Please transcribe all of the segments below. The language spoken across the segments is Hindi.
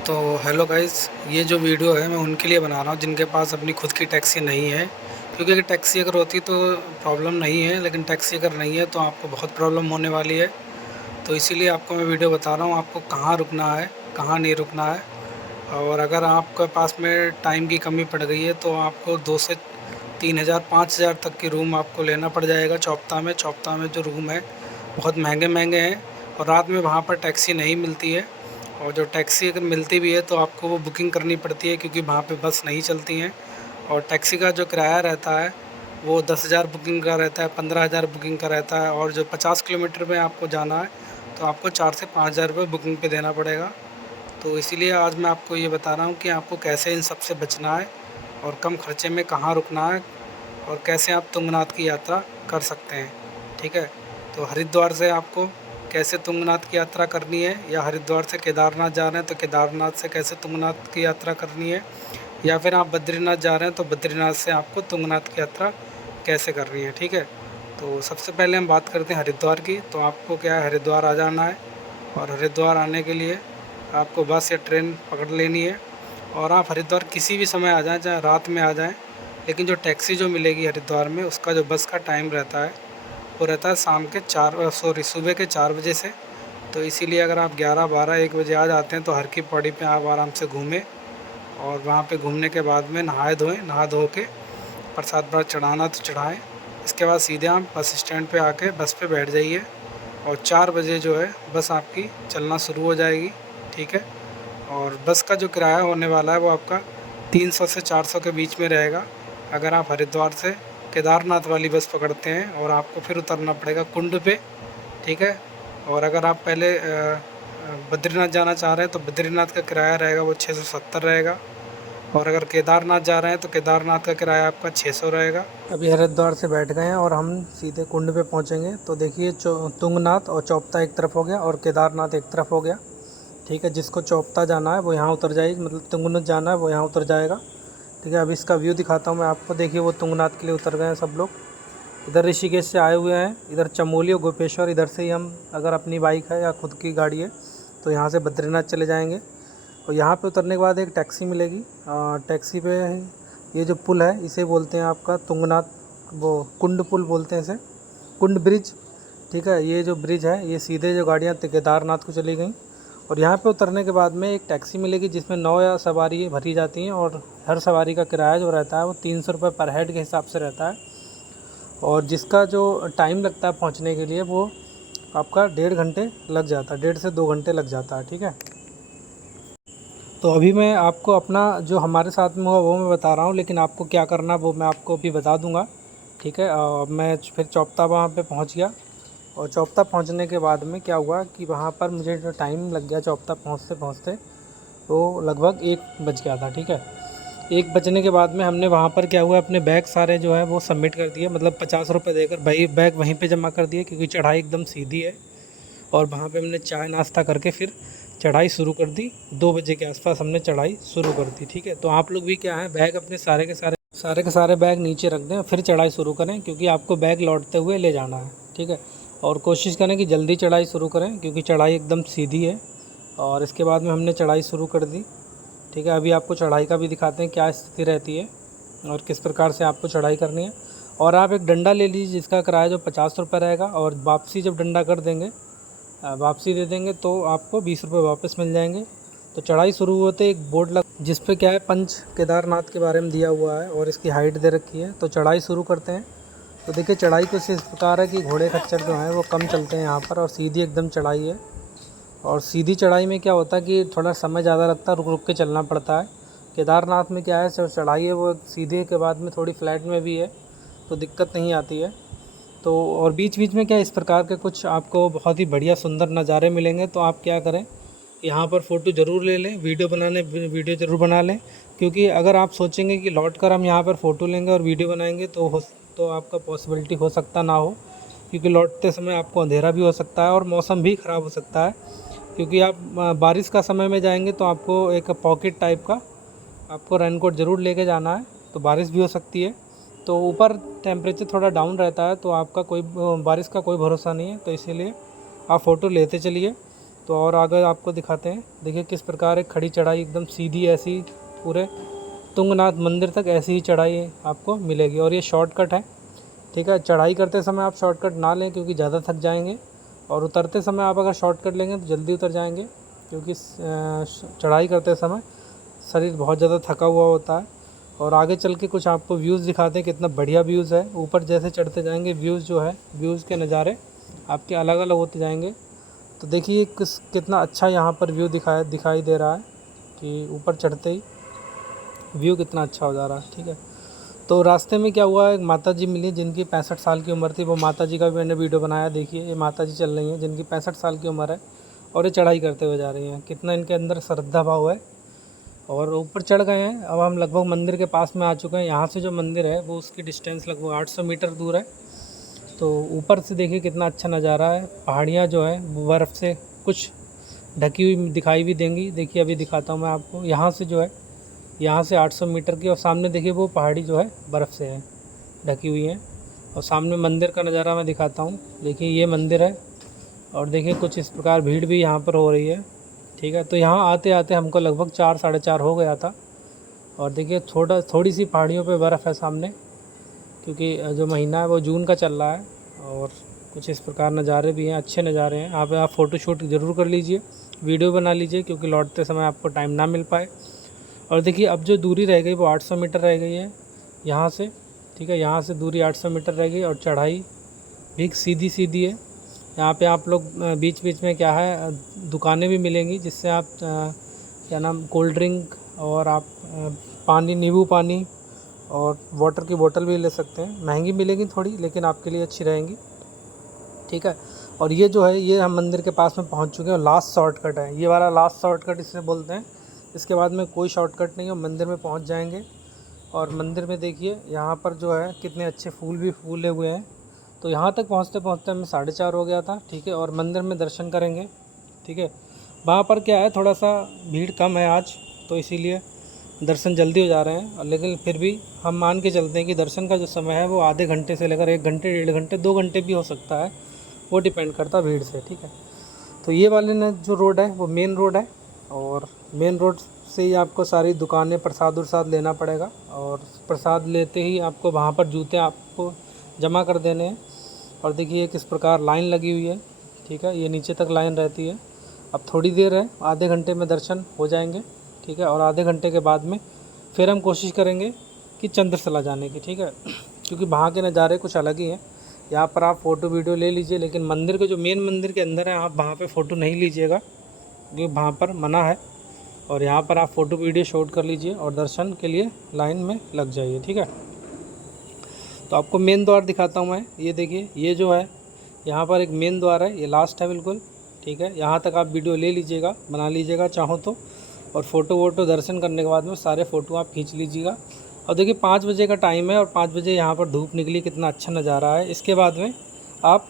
तो हेलो गाइस, ये जो वीडियो है मैं उनके लिए बना रहा हूँ जिनके पास अपनी खुद की टैक्सी नहीं है। क्योंकि अगर टैक्सी अगर होती तो प्रॉब्लम नहीं है, लेकिन टैक्सी अगर नहीं है तो आपको बहुत प्रॉब्लम होने वाली है। तो इसीलिए आपको मैं वीडियो बता रहा हूँ आपको कहाँ रुकना है, कहाँ नहीं रुकना है। और अगर आपके पास में टाइम की कमी पड़ गई है तो आपको 2 से 3,000 5,000 तक की रूम आपको लेना पड़ जाएगा। चौपता में जो रूम है बहुत महंगे महंगे हैं, और रात में वहाँ पर टैक्सी नहीं मिलती है। और जो टैक्सी अगर मिलती भी है तो आपको वो बुकिंग करनी पड़ती है, क्योंकि वहाँ पे बस नहीं चलती हैं। और टैक्सी का जो किराया रहता है वो 10,000 बुकिंग का रहता है, 15,000 बुकिंग का रहता है। और जो 50 किलोमीटर में आपको जाना है तो आपको 4 से 5,000 रुपये बुकिंग पे देना पड़ेगा। तो इसीलिए आज मैं आपको ये बता रहा हूँ कि आपको कैसे इन सब से बचना है, और कम खर्चे में कहाँ रुकना है, और कैसे आप तुंगनाथ की यात्रा कर सकते हैं। ठीक है, तो हरिद्वार से आपको कैसे तुंगनाथ की यात्रा करनी है, या हरिद्वार से केदारनाथ जा रहे हैं तो केदारनाथ से कैसे तुंगनाथ की यात्रा करनी है, या फिर आप बद्रीनाथ जा रहे हैं तो बद्रीनाथ से आपको तुंगनाथ की यात्रा कैसे करनी है। ठीक है, तो सबसे पहले हम बात करते हैं हरिद्वार की। तो आपको क्या है, हरिद्वार आ जाना है। और हरिद्वार आने के लिए आपको बस या ट्रेन पकड़ लेनी है। और आप हरिद्वार किसी भी समय आ जाएं, चाहे रात में आ जाएं, लेकिन जो टैक्सी जो मिलेगी हरिद्वार में उसका जो बस का टाइम रहता है वो रहता है शाम के सुबह के 4 बजे से। तो इसीलिए अगर आप 11, 12, 1 बजे आ जाते हैं तो हर की पौड़ी पे आप आराम से घूमें। और वहाँ पे घूमने के बाद में नहा धो के प्रसाद वरसाद चढ़ाना तो चढ़ाएँ। इसके बाद सीधे आप बस स्टैंड पे आके बस पे बैठ जाइए, और 4 बजे जो है बस आपकी चलना शुरू हो जाएगी। ठीक है, और बस का जो किराया होने वाला है वो आपका 300 से 400 के बीच में रहेगा। अगर आप हरिद्वार से केदारनाथ वाली बस पकड़ते हैं, और आपको फिर उतरना पड़ेगा कुंड पे। ठीक है, और अगर आप पहले बद्रीनाथ जाना चाह रहे हैं तो बद्रीनाथ का किराया रहेगा वो 670 रहेगा। और अगर केदारनाथ जा रहे हैं तो केदारनाथ का किराया आपका 600 रहेगा। अभी हरिद्वार से बैठ गए हैं और हम सीधे कुंड पे पहुंचेंगे। तो देखिए, तुंगनाथ और चौपता एक तरफ हो गया और केदारनाथ एक तरफ हो गया। ठीक है, जिसको चौपता जाना है वो यहाँ उतर जाएगी, मतलब तुंगनाथ जाना है वो यहाँ उतर जाएगा। ठीक है, अभी इसका व्यू दिखाता हूँ मैं आपको। देखिए, वो तुंगनाथ के लिए उतर गए हैं सब लोग। इधर ऋषिकेश से आए हुए हैं, इधर चमोली और गोपेश्वर इधर से ही हम, अगर अपनी बाइक है या खुद की गाड़ी है तो यहाँ से बद्रीनाथ चले जाएंगे। और यहाँ पे उतरने के बाद एक टैक्सी मिलेगी। टैक्सी पे ये जो पुल है इसे बोलते हैं आपका तुंगनाथ, वो कुंड पुल बोलते हैं इसे, कुंड ब्रिज। ठीक है, ये जो ब्रिज है ये सीधे जो गाड़ियाँ केदारनाथ को चली गई। और यहाँ पे उतरने के बाद में एक टैक्सी मिलेगी जिसमें 9 या सवारी भरी जाती हैं, और हर सवारी का किराया जो रहता है वो 300 रुपये पर हेड के हिसाब से रहता है। और जिसका जो टाइम लगता है पहुँचने के लिए वो आपका 1.5 घंटे लग जाता है, 1.5 से 2 घंटे लग जाता है। ठीक है, तो अभी मैं आपको अपना जो हमारे साथ में हुआ वो मैं बता रहा हूँ, लेकिन आपको क्या करना वो मैं आपको अभी बता दूँगा। ठीक है, मैं फिर चौपता वहाँ पे पहुँच गया। और चौपता पहुँचने के बाद में क्या हुआ कि वहाँ पर मुझे जो टाइम लग गया चौपता पहुँचते पहुँचते, तो लगभग 1 बज गया था। ठीक है, 1 बजने के बाद में हमने वहाँ पर क्या हुआ, अपने बैग सारे जो है वो सबमिट कर दिए, मतलब 50 रुपये देकर भाई बैग वहीं पे जमा कर दिए, क्योंकि चढ़ाई एकदम सीधी है। और वहाँ पे हमने चाय नाश्ता करके फिर चढ़ाई शुरू कर दी। 2 बजे के आसपास हमने चढ़ाई शुरू कर दी। ठीक है, तो आप लोग भी क्या है, बैग अपने सारे के सारे बैग नीचे रख दें, फिर चढ़ाई शुरू करें, क्योंकि आपको बैग लौटते हुए ले जाना है। ठीक है, और कोशिश करें कि जल्दी चढ़ाई शुरू करें, क्योंकि चढ़ाई एकदम सीधी है। और इसके बाद में हमने चढ़ाई शुरू कर दी। ठीक है, अभी आपको चढ़ाई का भी दिखाते हैं क्या स्थिति रहती है और किस प्रकार से आपको चढ़ाई करनी है। और आप एक डंडा ले लीजिए जिसका किराया जो 50 रुपये रहेगा, और वापसी जब डंडा कर देंगे, वापसी दे देंगे तो आपको 20 रुपये वापस मिल जाएंगे। तो चढ़ाई शुरू होते एक बोर्ड लग जिस पे क्या है, पंच केदारनाथ के बारे में दिया हुआ है और इसकी हाइट दे रखी है। तो चढ़ाई शुरू करते हैं। तो देखिए, चढ़ाई कुछ इस प्रकार है कि घोड़े खच्चर जो हैं वो कम चलते हैं यहाँ पर, और सीधी एकदम चढ़ाई है। और सीधी चढ़ाई में क्या होता है कि थोड़ा समय ज़्यादा लगता है, रुक रुक के चलना पड़ता है। केदारनाथ में क्या है, चढ़ाई है वो सीधे के बाद में थोड़ी फ्लैट में भी है, तो दिक्कत नहीं आती है। तो और बीच बीच में क्या इस प्रकार के कुछ आपको बहुत ही बढ़िया सुंदर नज़ारे मिलेंगे। तो आप क्या करें, यहाँ पर फ़ोटो ज़रूर ले लें, वीडियो ज़रूर बना लें। क्योंकि अगर आप सोचेंगे कि लौट कर हम यहाँ पर फ़ोटो लेंगे और वीडियो बनाएंगे तो आपका पॉसिबिलिटी हो सकता ना हो, क्योंकि लौटते समय आपको अंधेरा भी हो सकता है और मौसम भी ख़राब हो सकता है। क्योंकि आप बारिश का समय में जाएंगे तो आपको एक पॉकेट टाइप का आपको रेनकोट ज़रूर लेके जाना है, तो बारिश भी हो सकती है। तो ऊपर टेम्परेचर थोड़ा डाउन रहता है, तो आपका कोई बारिश का कोई भरोसा नहीं है, तो इसीलिए आप फ़ोटो लेते चलिए। तो और आगे आपको दिखाते हैं। देखिए किस प्रकार एक खड़ी चढ़ाई एकदम सीधी ऐसी पूरे तुंगनाथ मंदिर तक ऐसी ही चढ़ाई आपको मिलेगी। और ये शॉर्टकट है, ठीक है। चढ़ाई करते समय आप शॉर्टकट ना लें क्योंकि ज़्यादा थक जाएंगे, और उतरते समय आप अगर शॉर्टकट लेंगे तो जल्दी उतर जाएंगे, क्योंकि चढ़ाई करते समय शरीर बहुत ज़्यादा थका हुआ होता है। और आगे चल के कुछ आपको व्यूज़ दिखाते हैं, कितना बढ़िया व्यूज़ है। ऊपर जैसे चढ़ते जाएंगे व्यूज़ जो है, व्यूज़ के नज़ारे आपके अलग अलग होते जाएंगे। तो देखिए कितना अच्छा यहाँ पर व्यू दिखाई दे रहा है कि ऊपर चढ़ते ही व्यू कितना अच्छा हो जा रहा है, ठीक है। तो रास्ते में क्या हुआ, एक माता जी मिली जिनकी 65 साल की उम्र थी। वो माता जी का भी मैंने वीडियो बनाया। देखिए ये माता जी चल रही हैं जिनकी 65 साल की उम्र है और ये चढ़ाई करते हुए जा रही हैं। कितना इनके अंदर श्रद्धा भाव है, और ऊपर चढ़ गए हैं। अब हम लगभग मंदिर के पास में आ चुके हैं। यहाँ से जो मंदिर है वो उसकी डिस्टेंस लगभग 800 मीटर दूर है। तो ऊपर से देखिए कितना अच्छा नज़ारा है। पहाड़ियाँ जो है वो बर्फ़ से कुछ ढकी हुई दिखाई भी देंगी। देखिए अभी दिखाता हूँ मैं आपको। यहाँ से जो है, यहाँ से 800 मीटर की, और सामने देखिए वो पहाड़ी जो है बर्फ़ से है ढकी हुई है। और सामने मंदिर का नज़ारा मैं दिखाता हूँ। देखिए ये मंदिर है, और देखिए कुछ इस प्रकार भीड़ भी यहाँ पर हो रही है, ठीक है। तो यहाँ आते आते हमको लगभग 4 साढ़े 4 हो गया था। और देखिए थोड़ी सी पहाड़ियों पे बर्फ़ है सामने, क्योंकि जो महीना है वो जून का चल रहा है। और कुछ इस प्रकार नज़ारे भी हैं, अच्छे नज़ारे हैं। आप फ़ोटो शूट ज़रूर कर लीजिए, वीडियो बना लीजिए, क्योंकि लौटते समय आपको टाइम ना मिल पाए। और देखिए अब जो दूरी रह गई वो 800 मीटर रह गई है यहाँ से, ठीक है। यहाँ से दूरी 800 मीटर रह गई, और चढ़ाई भी सीधी है। यहाँ पे आप लोग बीच बीच में क्या है दुकानें भी मिलेंगी, जिससे आप क्या नाम कोल्ड ड्रिंक और आप पानी, नींबू पानी और वाटर की बोतल भी ले सकते हैं। महंगी मिलेगी थोड़ी, लेकिन आपके लिए अच्छी रहेंगी, ठीक है। और ये जो है, ये हम मंदिर के पास में पहुँच चुके हैं, और लास्ट शॉर्टकट है ये वाला। लास्ट शॉर्टकट इसे बोलते हैं। इसके बाद में कोई शॉर्टकट नहीं है, मंदिर में पहुँच जाएंगे। और मंदिर में देखिए यहाँ पर जो है कितने अच्छे फूल भी फूले हुए हैं। तो यहाँ तक पहुँचते पहुँचते हमें 4:30 हो गया था, ठीक है। और मंदिर में दर्शन करेंगे, ठीक है। वहाँ पर क्या है, थोड़ा सा भीड़ कम है आज, तो इसीलिए दर्शन जल्दी हो जा रहे हैं। लेकिन फिर भी हम मान के चलते हैं कि दर्शन का जो समय है वो आधे घंटे से लेकर 1 घंटे, 1.5 घंटे, 2 घंटे भी हो सकता है, वो डिपेंड करता है भीड़ से, ठीक है। तो ये वाले ने जो रोड है वो मेन रोड है, और मेन रोड से ही आपको सारी दुकानें, प्रसाद उरसाद लेना पड़ेगा। और प्रसाद लेते ही आपको वहाँ पर जूते आपको जमा कर देने हैं। और देखिए किस प्रकार लाइन लगी हुई है, ठीक है। ये नीचे तक लाइन रहती है। अब थोड़ी देर है, आधे घंटे में दर्शन हो जाएंगे, ठीक है। और आधे घंटे के बाद में फिर हम कोशिश करेंगे कि चंद्रशिला जाने की, ठीक है। क्योंकि वहाँ के नज़ारे कुछ अलग ही हैं। यहाँ पर आप फ़ोटो वीडियो ले लीजिए, लेकिन मंदिर के जो मेन मंदिर के अंदर है आप वहाँ पे फ़ोटो नहीं लीजिएगा, क्योंकि वहाँ पर मना है। और यहाँ पर आप फ़ोटो वीडियो शूट कर लीजिए और दर्शन के लिए लाइन में लग जाइए, ठीक है। तो आपको मेन द्वार दिखाता हूँ मैं। ये देखिए, ये जो है यहाँ पर एक मेन द्वार है, ये लास्ट है बिल्कुल, ठीक है। यहाँ तक आप वीडियो ले लीजिएगा, बना लीजिएगा चाहो तो। और फ़ोटो वोटो दर्शन करने के बाद में सारे फ़ोटो आप खींच लीजिएगा। और देखिए 5 बजे का टाइम है, और 5 बजे यहाँ पर धूप निकली, कितना अच्छा नज़ारा है। इसके बाद में आप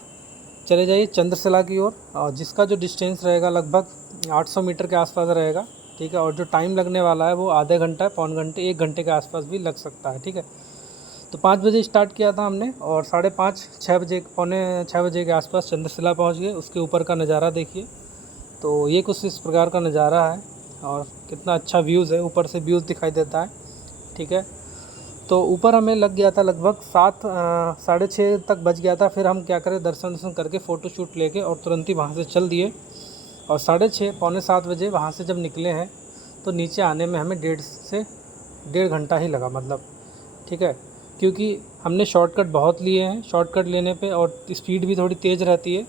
चले जाइए चंद्रशिला की ओर, और जिसका जो डिस्टेंस रहेगा लगभग 800 मीटर के आसपास रहेगा, ठीक है। और जो टाइम लगने वाला है वो आधे घंटा, पौन घंटे, 1 घंटे के आसपास भी लग सकता है, ठीक है। तो 5 बजे स्टार्ट किया था हमने, और 5:30, 6 बजे, पौने 6 बजे के आसपास चंद्रशिला पहुंच गए। उसके ऊपर का नज़ारा देखिए। तो ये कुछ इस प्रकार का नज़ारा है, और कितना अच्छा व्यूज़ है, ऊपर से व्यूज़ दिखाई देता है, ठीक है। तो ऊपर हमें लग गया था लगभग 6:30 तक बज गया था। फिर हम क्या करें, दर्शन करके फ़ोटो शूट लेके और तुरंत ही वहाँ से चल दिए। और 6:30, पौने 7 बजे वहाँ से जब निकले हैं, तो नीचे आने में हमें 1.5 घंटा ही लगा, मतलब, ठीक है। क्योंकि हमने शॉर्टकट बहुत लिए हैं, शॉर्टकट लेने पे और स्पीड भी थोड़ी तेज़ रहती है,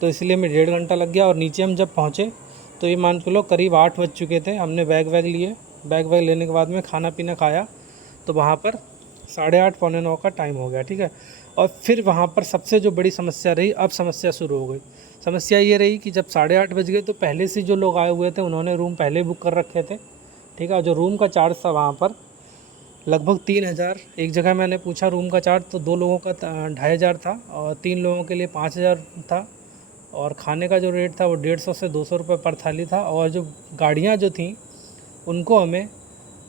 तो इसलिए हमें 1.5 घंटा लग गया। और नीचे हम जब पहुँचे तो ये मान के लो करीब 8 बज चुके थे। हमने बैग लिए, बैग लेने के बाद में खाना पीना खाया, तो वहाँ पर 8:30, पौने 9 का टाइम हो गया, ठीक है। और फिर वहाँ पर सबसे जो बड़ी समस्या रही, अब समस्या शुरू हो गई। समस्या ये रही कि जब 8:30 बज गए तो पहले से जो लोग आए हुए थे उन्होंने रूम पहले बुक कर रखे थे, ठीक है। और जो रूम का चार्ज था वहाँ पर लगभग 3,000। एक जगह मैंने पूछा रूम का चार्ज, तो 2 लोगों का 2,500 था, और 3 लोगों के लिए 5,000 था। और खाने का जो रेट था वो 150 से 200 रुपये पर थाली था। और जो गाड़ियाँ जो थीं उनको हमें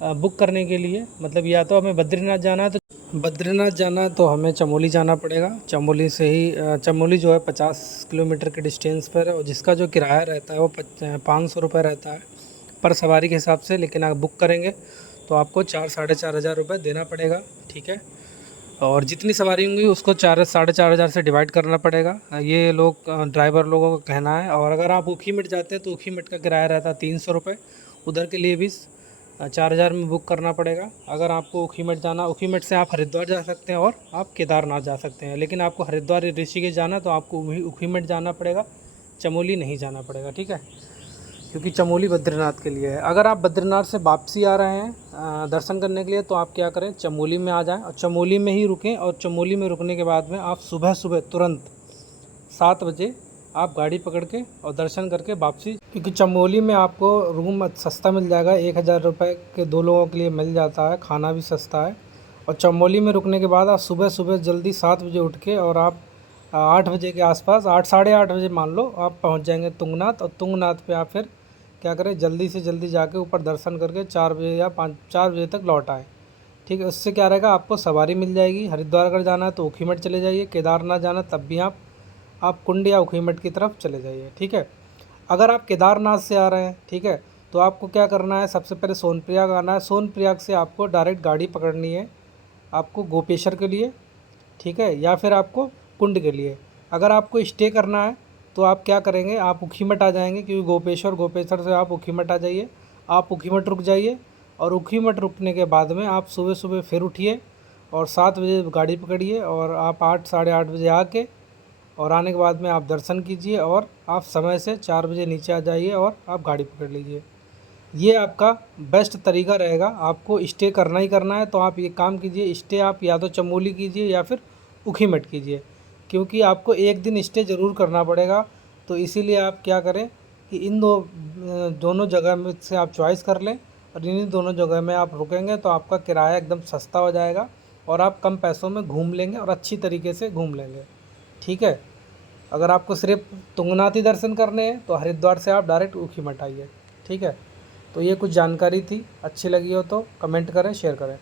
बुक करने के लिए, मतलब या तो हमें बद्रीनाथ जाना है तो बद्रीनाथ जाना है तो हमें चमोली जाना पड़ेगा। चमोली से ही चमोली जो है 50 किलोमीटर के डिस्टेंस पर है और जिसका जो किराया रहता है वो 500 रुपये रहता है पर सवारी के हिसाब से। लेकिन आप बुक करेंगे तो आपको 4-4.5 हज़ार रुपये देना पड़ेगा, ठीक है। और जितनी सवारी होंगी उसको 4-4.5 हज़ार से डिवाइड करना पड़ेगा, ये लोग ड्राइवर लोगों का कहना है। और अगर आप ऊखीमठ जाते हैं तो ऊखीमठ का किराया रहता है 300 रुपये, उधर के लिए भी 4 हज़ार में बुक करना पड़ेगा। अगर आपको ऊखीमठ जाना, ऊखीमठ से आप हरिद्वार जा सकते हैं और आप केदारनाथ जा सकते हैं। लेकिन आपको हरिद्वार ऋषिकेश जाना है तो आपको ऊखीमठ जाना पड़ेगा, चमोली नहीं जाना पड़ेगा, ठीक है। क्योंकि चमोली बद्रीनाथ के लिए है। अगर आप बद्रीनाथ से वापसी आ रहे हैं दर्शन करने के लिए तो आप क्या करें, चमोली में आ जाएं और चमोली में ही रुकें। और चमोली में रुकने के बाद में आप सुबह सुबह तुरंत 7 बजे आप गाड़ी पकड़ के और दर्शन करके वापसी, क्योंकि चमोली में आपको रूम सस्ता मिल जाएगा, 1,000 रुपये के 2 लोगों के लिए मिल जाता है, खाना भी सस्ता है। और चमोली में रुकने के बाद आप सुबह सुबह जल्दी 7 बजे उठ के और आप 8 बजे के आसपास, 8 साढ़े 8 बजे मान लो, आप पहुंच जाएंगे तुंगनाथ। और तुंगनाथ पे आप फिर क्या करें, जल्दी से जल्दी जाके ऊपर दर्शन करके 4 बजे या 4 बजे तक लौट आए, ठीक है। उससे क्या रहेगा, आपको सवारी मिल जाएगी। हरिद्वार अगर जाना है तो ऊखीमठ चले जाइए, केदारनाथ जाना तब भी आप कुंड या ऊखीमठ की तरफ चले जाइए, ठीक है। अगर आप केदारनाथ से आ रहे हैं, ठीक है, तो आपको क्या करना है, सबसे पहले सोनप्रयाग आना है। सोनप्रयाग से आपको डायरेक्ट गाड़ी पकड़नी है आपको गोपेश्वर के लिए, ठीक है, या फिर आपको कुंड के लिए। अगर आपको स्टे करना है तो आप क्या करेंगे, आप ऊखीमठ आ जाएंगे, क्योंकि गोपेश्वर से आप ऊखीमठ आ जाइए। आप ऊखीमठ रुक जाइए और ऊखीमठ रुकने के बाद में आप सुबह सुबह फिर उठिए और 7 बजे गाड़ी पकड़िए और आप 8 साढ़े 8 बजे आके और आने के बाद में आप दर्शन कीजिए और आप समय से 4 बजे नीचे आ जाइए और आप गाड़ी पकड़ लीजिए। ये आपका बेस्ट तरीका रहेगा। आपको स्टे करना ही करना है तो आप ये काम कीजिए, स्टे आप या तो चमोली कीजिए या फिर ऊखीमठ कीजिए, क्योंकि आपको एक दिन स्टे ज़रूर करना पड़ेगा। तो इसीलिए आप क्या करें कि इन दोनों जगह में से आप चॉइस कर लें और इन्हीं दोनों जगह में आप रुकेंगे तो आपका किराया एकदम सस्ता हो जाएगा और आप कम पैसों में घूम लेंगे और अच्छी तरीके से घूम लेंगे, ठीक है। अगर आपको सिर्फ तुंगनाथ ही दर्शन करने हैं तो हरिद्वार से आप डायरेक्ट ऊखीमठ आइए, ठीक है। तो ये कुछ जानकारी थी, अच्छी लगी हो तो कमेंट करें, शेयर करें।